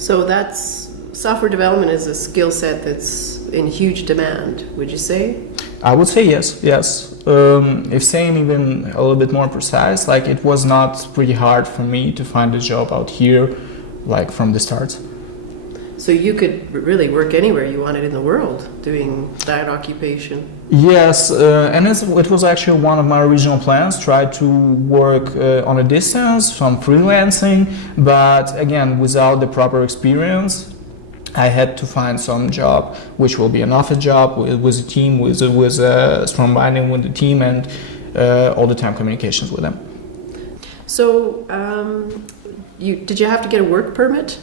So that's software development is a skill set that's in huge demand, would you say? I would say yes, yes. If saying even a little bit more precise, like it was not pretty hard for me to find a job out here, like from the start. So you could really work anywhere you wanted in the world doing that occupation. Yes, and it was actually one of my original plans, try to work on a distance, from freelancing, but again, without the proper experience, I had to find some job, which will be an office job with a team, with a strong binding with the team and all the time communications with them. So, did you have to get a work permit?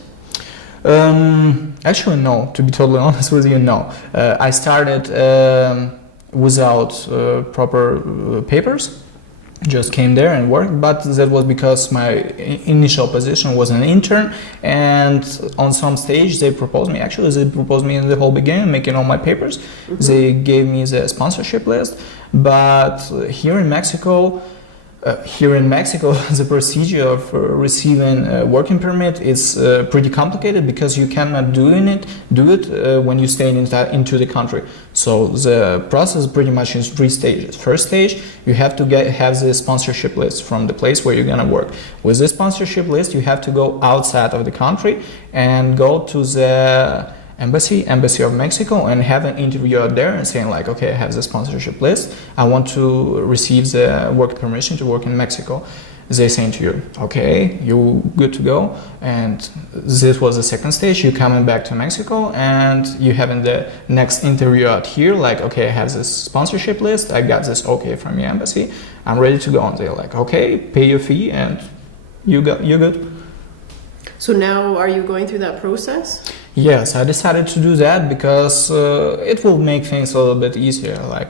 Actually, no. To be totally honest with you, no. I started without proper papers. Just came there and worked, but that was because my initial position was an intern, and on some stage they proposed me in the whole beginning, making all my papers. Mm-hmm. They gave me the sponsorship list, but here in Mexico, the procedure of receiving a working permit is pretty complicated because you cannot do it when you stay into the country. So the process pretty much is 3 stages. First stage, you have to have the sponsorship list from the place where you're gonna work. With this sponsorship list, you have to go outside of the country and go to the embassy of Mexico and have an interview out there and saying like, okay, I have the sponsorship list, I want to receive the work permission to work in Mexico. They saying to you, okay, you're good to go. And this was the second stage, you coming back to Mexico and you having the next interview out here, like, okay, I have this sponsorship list, I got this okay from your embassy, I'm ready to go. And they're like, okay, pay your fee and you're good. So now are you going through that process? Yes, I decided to do that because it will make things a little bit easier. Like,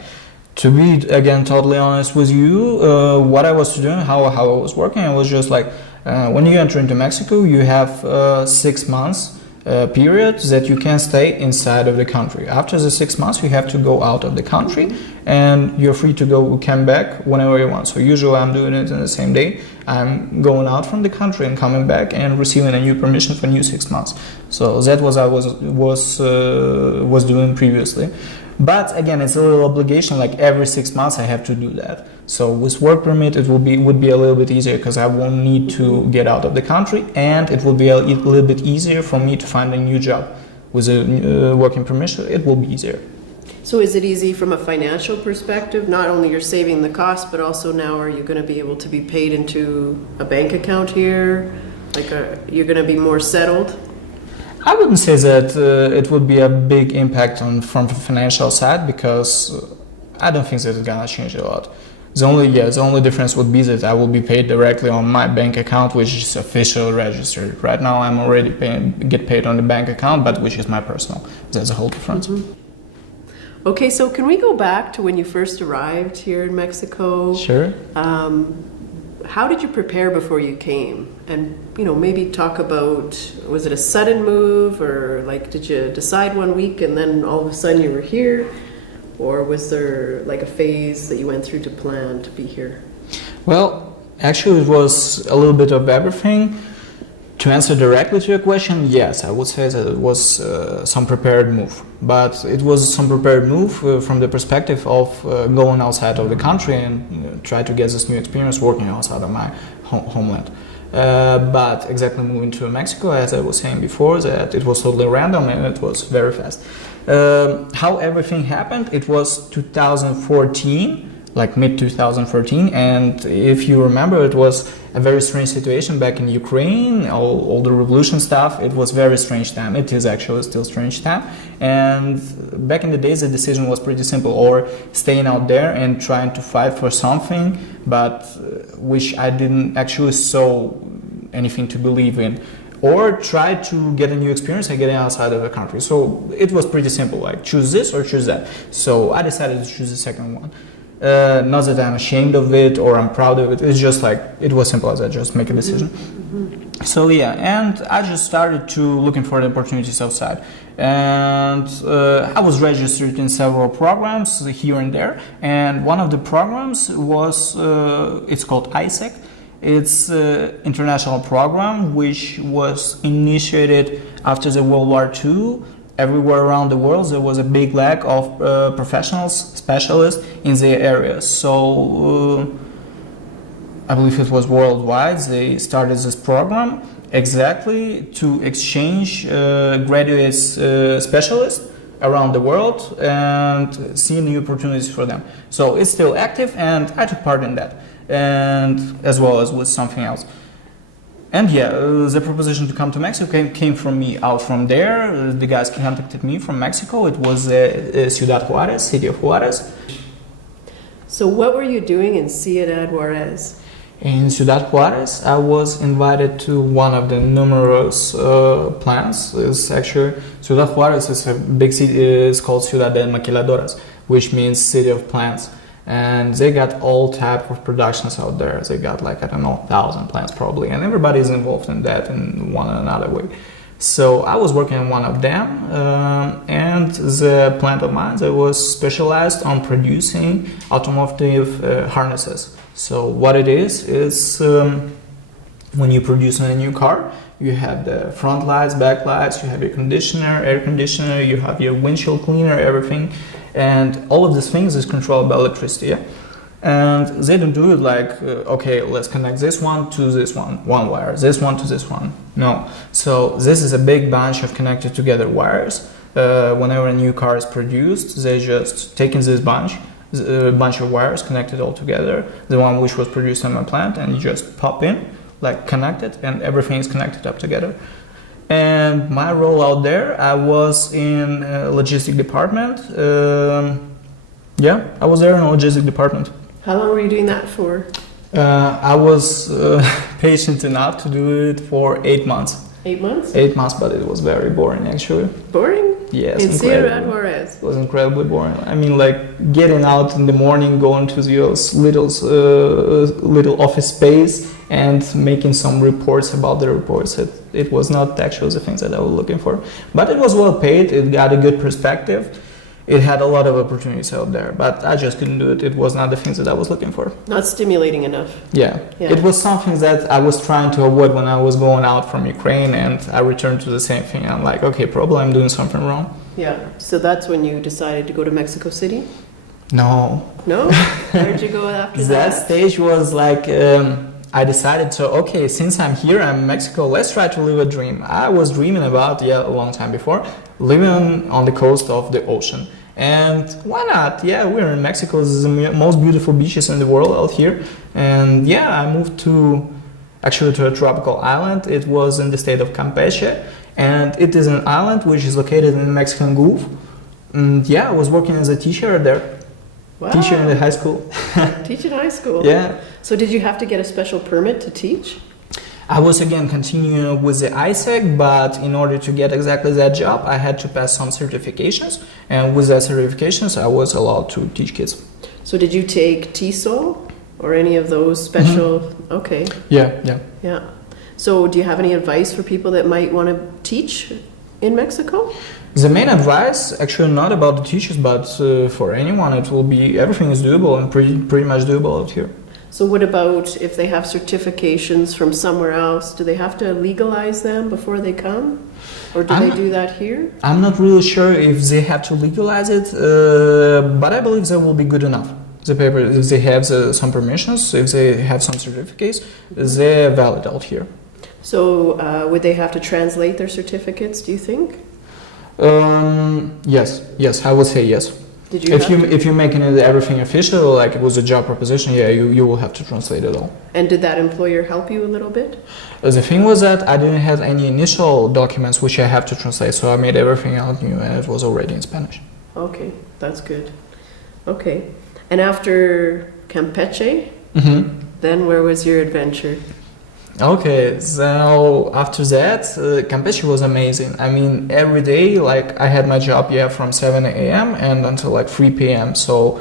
to be again totally honest with you, what I was doing, how I was working, I was just like, when you enter into Mexico, you have 6 months period that you can stay inside of the country. After the 6 months, you have to go out of the country, and you're free to come back whenever you want. So usually I'm doing it in the same day. I'm going out from the country and coming back and receiving a new permission for new 6 months. So that was I was doing previously. But again, it's a little obligation. Like every 6 months, I have to do that. So with work permit, it would be a little bit easier because I won't need to get out of the country, and it will be a little bit easier for me to find a new job. With a working permission, it will be easier. So is it easy from a financial perspective? Not only you're saving the cost, but also now are you going to be able to be paid into a bank account here? Like you're going to be more settled? I wouldn't say that it would be a big impact from the financial side because I don't think that it's going to change a lot. The only difference would be that I will be paid directly on my bank account, which is officially registered. Right now, I'm already get paid on the bank account, but which is my personal. That's the whole difference. Mm-hmm. Okay, so can we go back to when you first arrived here in Mexico? Sure. How did you prepare before you came? And, maybe talk about, was it a sudden move, or like, did you decide one week and then all of a sudden you were here? Or was there like a phase that you went through to plan to be here? Well, actually it was a little bit of everything. To answer directly to your question, yes, I would say that it was some prepared move. But it was some prepared move from the perspective of going outside of the country and try to get this new experience working outside of my homeland. But exactly moving to Mexico, as I was saying before, that it was totally random and it was very fast. How everything happened, it was 2014, like mid-2014, and if you remember, it was a very strange situation back in Ukraine, all the revolution stuff. It was very strange time. It is actually still strange time. And back in the days, the decision was pretty simple, or staying out there and trying to fight for something, but which I didn't actually saw anything to believe in, or try to get a new experience and getting outside of the country. So it was pretty simple, like choose this or choose that. So I decided to choose the second one. Not that I'm ashamed of it or I'm proud of it. It's just like, it was simple as I just make a decision. Mm-hmm. So yeah, and I just started to looking for the opportunities outside. And I was registered in several programs here and there. And one of the programs was, it's called ISEC. It's an international program which was initiated after the World War II. Everywhere around the world, there was a big lack of professionals, specialists in their areas. So I believe it was worldwide. They started this program exactly to exchange graduates, specialists around the world and see new opportunities for them. So it's still active, and I took part in that, and as well as with something else. And yeah, the proposition to come to Mexico came from me out from there. The guys contacted me from Mexico. It was Ciudad Juarez, city of Juarez. So what were you doing in Ciudad Juarez? In Ciudad Juarez, I was invited to one of the numerous plants. It's actually, Ciudad Juarez is a big city. It's called Ciudad de Maquiladoras, which means city of plants. And they got all type of productions out there. They got like, I don't know, 1,000 plants probably, and everybody's involved in that in one or another way. So I was working on one of them, and the plant of mine that was specialized on producing automotive harnesses. So what it is when you produce a new car, you have the front lights, back lights, you have your conditioner, air conditioner, you have your windshield cleaner, everything. And all of these things is controlled by electricity. Yeah? And they don't do it like, okay, let's connect this one to this one wire, this one to this one. No. So this is a big bunch of connected together wires. Whenever a new car is produced, they just take in this bunch of wires connected all together, the one which was produced in my plant, and you just pop in, like connect it, and everything is connected up together. And my role out there, I was in logistic department. I was there in logistic department. How long were you doing that for? I was patient enough to do it for 8 months. 8 months? 8 months, but it was very boring actually. Boring? Yes, in Ciudad Juarez? It was incredibly boring. I mean, like getting out in the morning, going to those little office space and making some reports about the reports. It was not actually the things that I was looking for. But it was well paid, it got a good perspective. It had a lot of opportunities out there, but I just couldn't do it. It was not the things that I was looking for. Not stimulating enough. Yeah. It was something that I was trying to avoid when I was going out from Ukraine, and I returned to the same thing. I'm like, okay, probably I'm doing something wrong. Yeah. So that's when you decided to go to Mexico City? No. No? Where'd you go after that? That stage was like, I decided to, okay, since I'm here, I'm in Mexico, let's try to live a dream. I was dreaming about, a long time before, living on the coast of the ocean. And why not? Yeah, we're in Mexico. This is the most beautiful beaches in the world out here. And yeah, I moved to a tropical island. It was in the state of Campeche. And it is an island which is located in the Mexican Gulf. And yeah, I was working as a teacher there. Wow. Teacher in the high school. Teach in high school? Yeah. So did you have to get a special permit to teach? I was again continuing with the ISEC, but in order to get exactly that job, I had to pass some certifications, and with that certifications, I was allowed to teach kids. So did you take TESOL or any of those special? Mm-hmm. Okay. Yeah. So do you have any advice for people that might want to teach in Mexico? The main advice, actually not about the teachers, but for anyone, it will be everything is doable and pretty much doable out here. So what about if they have certifications from somewhere else? Do they have to legalize them before they come? Or do they do that here? I'm not really sure if they have to legalize it, but I believe they will be good enough. The paper, if they have some permissions, if they have some certificates, they're valid out here. So would they have to translate their certificates, do you think? Yes, I would say yes. Did you if you're making it everything official, like it was a job proposition, you will have to translate it all. And did that employer help you a little bit? The thing was that I didn't have any initial documents which I have to translate, so I made everything out new, and it was already in Spanish. Okay, that's good. Okay, and after Campeche, then where was your adventure? Okay, so after that, Campeche was amazing. I mean, every day, like, I had my job, from 7 a.m. and until like 3 p.m. So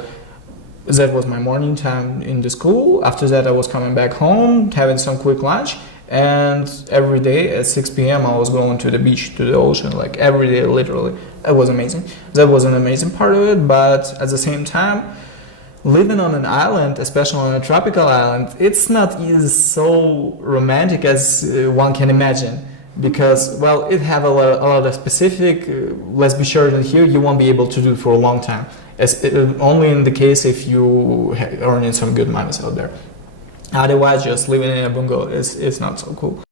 that was my morning time in the school. After that, I was coming back home, having some quick lunch. And every day at 6 p.m. I was going to the beach, to the ocean, like every day, literally. It was amazing. That was an amazing part of it, but at the same time, living on an island, especially on a tropical island, it's not so romantic as one can imagine. Because, well, it have a lot of specific, let's be sure that here you won't be able to do it for a long time. Only in the case if you earning some good money out there. Otherwise, just living in a bungalow is not so cool.